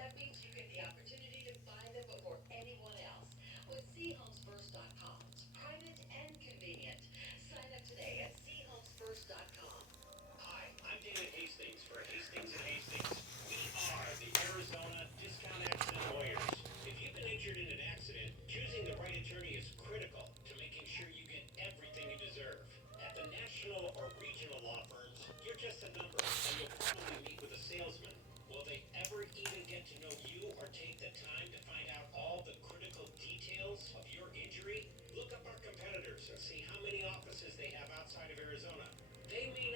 That means you get the opportunity to buy them before anyone else. With SeeHomesFirst.com, it's private and convenient. Sign up today at SeeHomesFirst.com. Hi, I'm David Hastings for Hastings and Hastings. We are the Arizona Discount Accident Lawyers. If you've been injured in an accident, choosing the right attorney is critical to making sure you get everything you deserve. At the national or regional law firms, you're just a number, and you'll probably meet with a salesman. Will they ever even get to know you or take the time to find out all the critical details of your injury? Look up our competitors and see how many offices they have outside of Arizona. They may